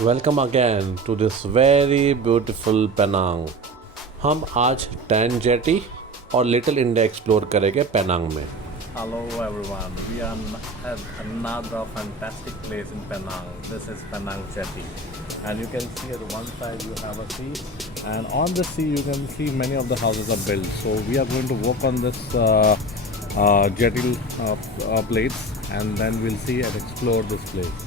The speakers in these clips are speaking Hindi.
Welcome again to this very beautiful Penang. हम आज टैन जेटी और लिटिल इंडिया एक्सप्लोर करेंगे पेनांग में। Hello everyone, we are at another fantastic place in Penang. This is Penang Jetty, and you can see at one side you have a sea, and on the sea you can see many of the houses are built. So we are going to walk on this jetty plates, and then we'll see and explore this place.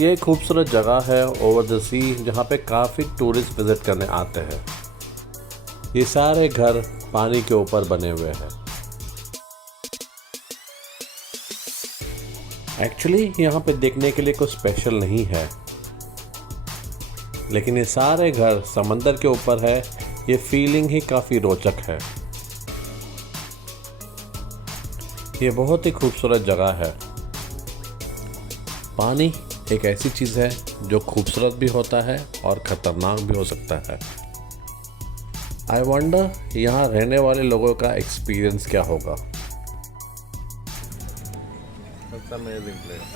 ये एक खूबसूरत जगह है ओवर द सी जहाँ पे काफ़ी टूरिस्ट विजिट करने आते हैं। ये सारे घर पानी के ऊपर बने हुए हैं। एक्चुअली यहाँ पे देखने के लिए कुछ स्पेशल नहीं है, लेकिन ये सारे घर समंदर के ऊपर है। ये फीलिंग ही काफ़ी रोचक है। ये बहुत ही खूबसूरत जगह है। पानी एक ऐसी चीज़ है जो खूबसूरत भी होता है और ख़तरनाक भी हो सकता है। आई वंडर यहाँ रहने वाले लोगों का एक्सपीरियंस क्या होगा। That's amazing place.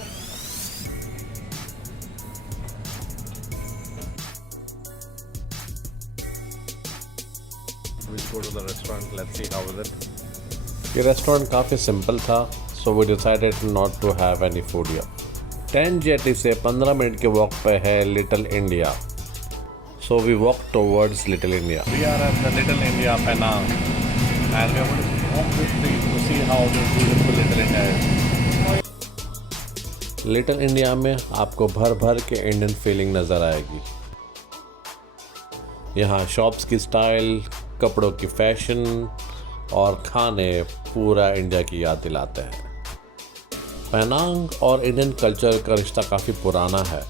We'll go to the restaurant. Let's see how is it. ये रेस्टोरेंट काफ़ी सिंपल था, so we decided not to have any food here. Tan Jetty से 15 मिनट के वॉक पे है Little India, so we walk towards Little India. We are at the Little India Penang, and we are going to walk this street to see how this beautiful Little India is. Little India में आपको भर भर के इंडियन फीलिंग नज़र आएगी। यहाँ शॉप्स की स्टाइल, कपड़ों की फैशन और खाने पूरा इंडिया की याद दिलाते हैं। पेनांग और इंडियन कल्चर का रिश्ता काफ़ी पुराना है।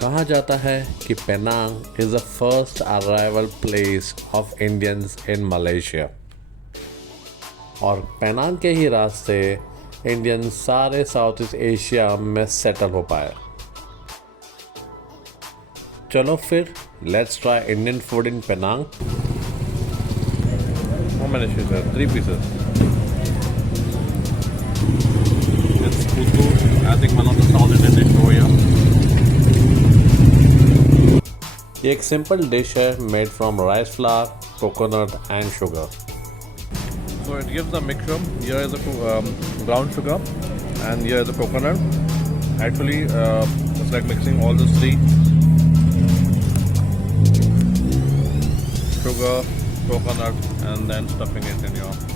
कहा जाता है कि Penang is the first arrival place of Indians in Malaysia, और पेनांग के ही रास्ते इंडियन सारे साउथ ईस्ट एशिया में सेटल हो पाए। चलो फिर let's try Indian food in Penang. How many pieces? 3 pieces. It's futu. I think one of the South Indian dish over here. ये एक सिंपल डिश है made from rice flour, coconut and sugar. So it gives a mixture. Here is a brown sugar, and here is a coconut. Actually, it's like mixing all the three: sugar, coconut, and then stuffing it in your mouth.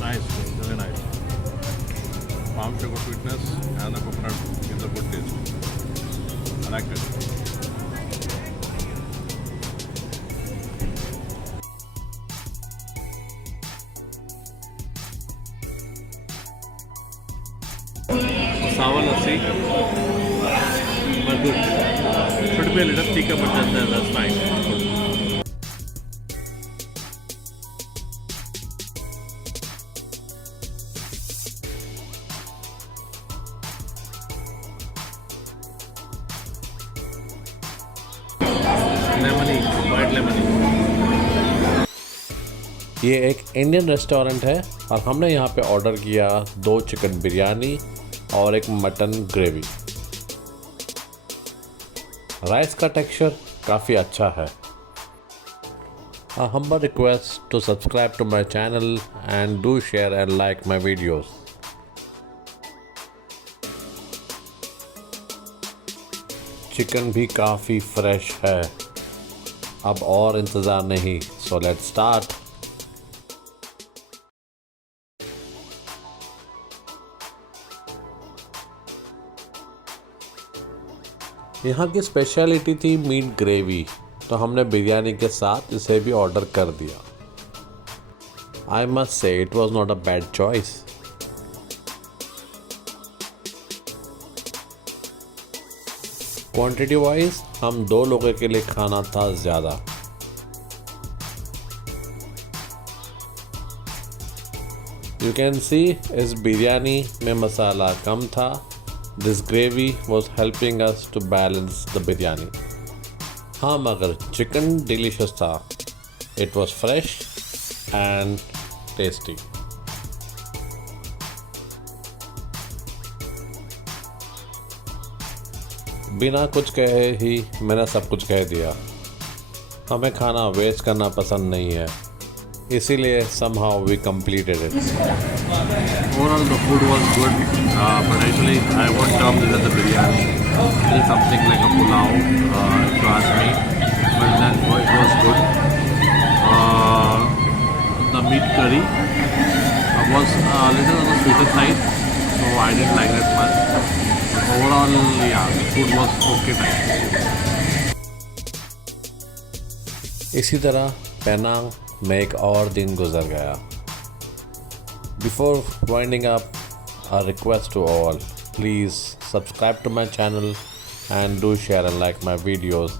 Nice, really nice. Palm sugar sweetness and the coconut gives a good taste. I like it. Sour lassi, but good. Should be a little thicker, but that's fine. Lemony, white lemony. ये एक इंडियन रेस्टोरेंट है और हमने यहाँ पे ऑर्डर किया 2 चिकन बिरयानी और एक मटन ग्रेवी। राइस का टेक्सचर काफ़ी अच्छा है। A humble request to subscribe to my channel and do share and like my videos. Chicken भी काफ़ी फ्रेश है। अब और इंतज़ार नहीं, सो लेट्स स्टार्ट। यहाँ की स्पेशलिटी थी मीट ग्रेवी, तो हमने बिरयानी के साथ इसे भी ऑर्डर कर दिया। I must say it was not a bad choice. Quantity wise हम 2 लोगों के लिए खाना था ज़्यादा। यू कैन सी इस बिरयानी में मसाला कम था। This gravy was helping us to balance the biryani. हाँ, मगर चिकन डिलीशियस था। It was fresh and tasty. बिना कुछ कहे ही मैंने सब कुछ कह दिया। हमें खाना वेस्ट करना पसंद नहीं है, इसीलिए somehow we completed it. Overall, the food was good, but actually I won't term this as a biryani. It is something like a pulao, if you ask me. But then it was good. The meat curry was a little on the sweeter side, so I didn't like that much. But overall, yeah, the food was okay fine. इसी तरह पेनांग में एक और दिन गुजर गया। Before winding up, a request to all, please subscribe to my channel and do share and like my videos